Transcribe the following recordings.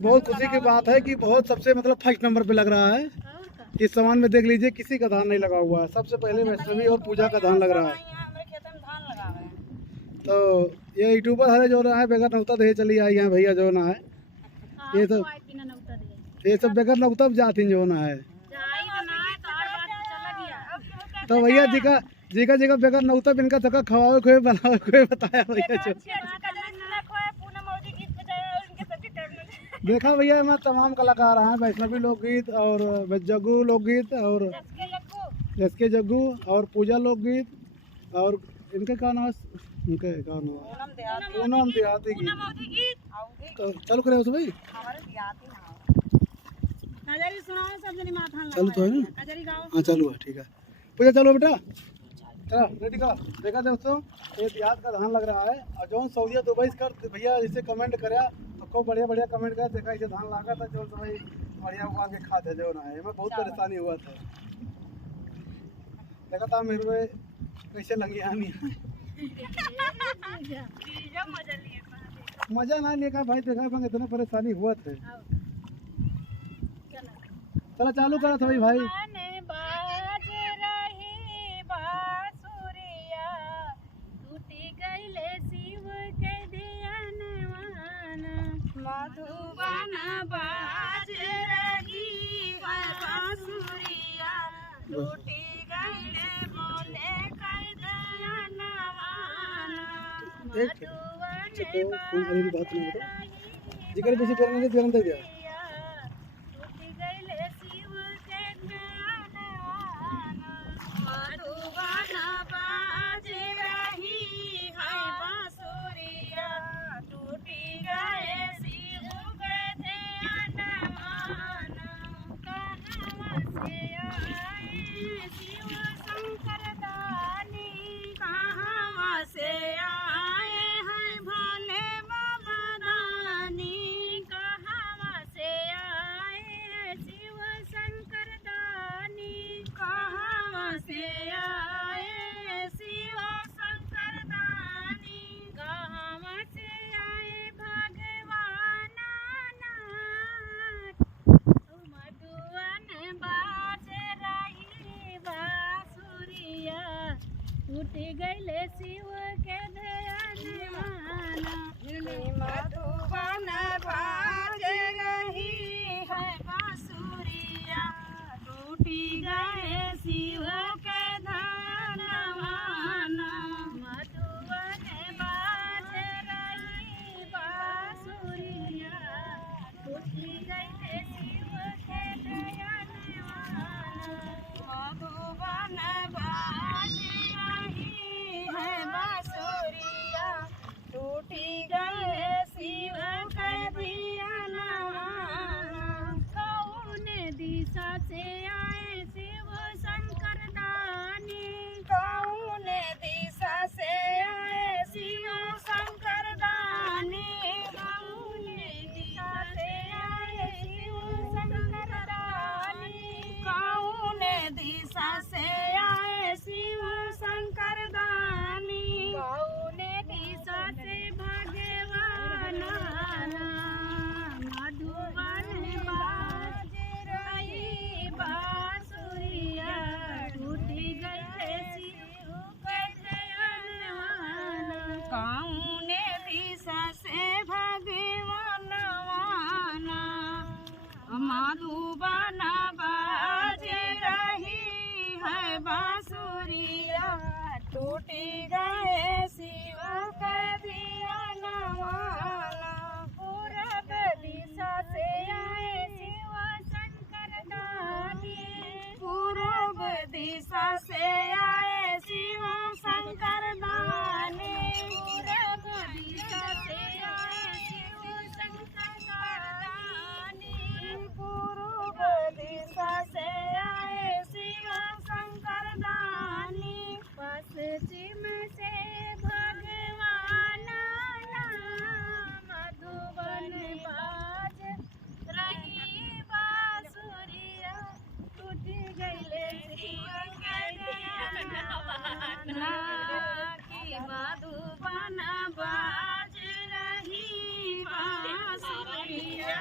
बहुत खुशी की बात है कि बहुत सबसे मतलब फर्स्ट नंबर पे लग रहा है। इस सामान में देख लीजिए किसी का धान नहीं लगा हुआ है। सबसे पहले वैष्णवी और पूजा का धान लग रहा है। तो ये यूट्यूबर है जो ना है बगैर नौता दे चली आई है भैया जो ना है ये सब बगैर नौता जाती जो ना है। तो भैया जी का बगैर नौता इनका धक्का खवाओ कोई बनाओ कोई बताया भैया जो देखा भैया मैं तमाम कलाकार हैं वैष्णवी लोकगीत और जग्गू लोकगीत और एसके जग्गू और पूजा लोकगीत और इनके का नाम उनके का नाम पूनम देहाती गीत। तो चलो करे उस भाई चलो तो है ना। हाँ चलो है ठीक है पूजा चलो बेटा चलो रेडी का देखा दोस्तों ये देहात का धान लग रहा है और जो सऊदिया दुबई कर भैया इसे कमेंट कराया तो खूब बढ़िया बढ़िया कमेंट कर देखा इसे धान लागा था जो भाई बढ़िया उगा के खाते जो ना है मैं बहुत परेशानी हुआ था देखा था मेरे में कैसे लगी आनी मजा ना लेका भाई देखा मैं इतना परेशानी हुआ था। चलो चालू करा था भाई मधुबन बाज रही है बांसुरिया टूटी गईले बोले कई दयानवाना मधुबन बाज रही जिगर पीछे करने के तुरंत गया टूटी गईले शिव के दयानवाना मधुबन बाज रही है बांसुरिया टूटी गए टूटी गईले शिव के दयानवाना मधुबन बाज रही है बांसुरिया टूटी गए शिव के दयानवाना मधुबन बाज रही बांसुरिया टूटी गईले शिव के दयानवाना मधुबन बाज टूटी गए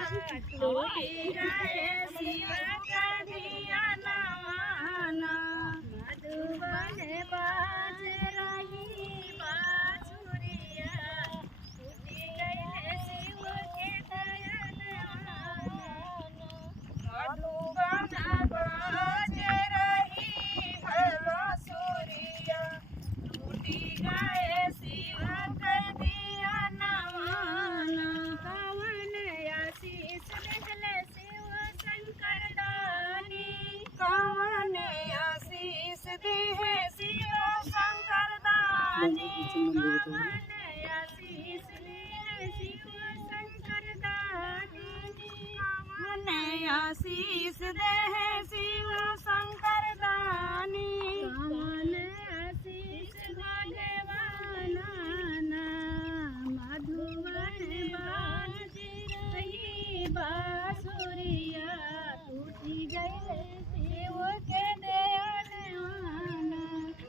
टूटी गए शिव का दिया नवाना मधुबन बाज रही बांसुरिया टूटी गए शिव के दयाल मधुबन बाज रही बांसुरिया टूटी गए शिव के दिया नवाना कवन आशीष देहले शिव शंकर दानी कवन आशीष देहे शिव शंकर दानी कवन आशीष देहे शिव शंकर दानी कवन आशीष देहे शिव शंकर दानी कवन आशीष भगवाना मधुबन बाज रही बांसुरिया टूटी गई शिव के दयालवाना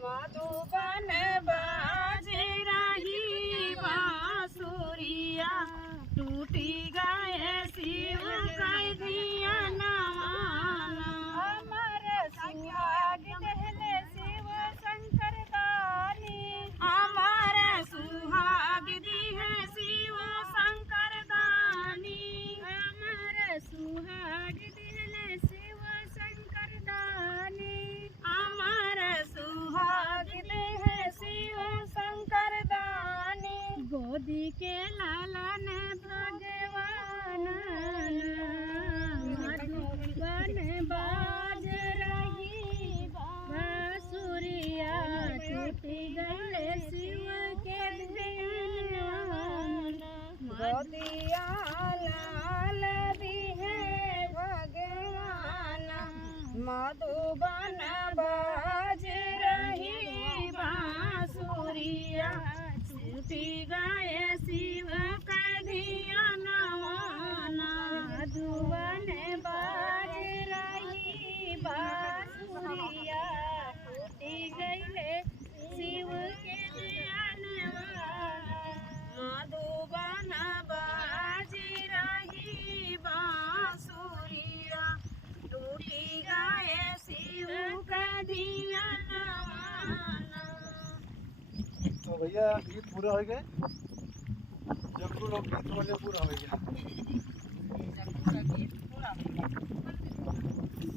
मधुबन बाज रही बांसुरिया टूटी गए शिव का दिया नवाना अमर सुहाग देहले शिव शंकर दानी अमर सुहाग दिहे शिव शंकर दानी अमर सुहाग दिहले शिव शंकर दानी अमर सुहाग दिहे शिव शंकर दानी गोदी के लालन भगवान मधुबन बाज रही बांसुरिया टूटी गए शिव के दयाल गोदिया लाल दिहे भगवान मधुबन बाज रही बांसुरिया टूटी गए शिव का दिया नवाना मधुबन बाज रही बांसुरिया टूटी गए शिव के दिया नवाना मधुबन बाज रही बांसुरिया टूटी गए शिव का दिया नवाना। तो भैया गीत पूरा हो गए जगरू लोग गीत बोले पूरा हो गया।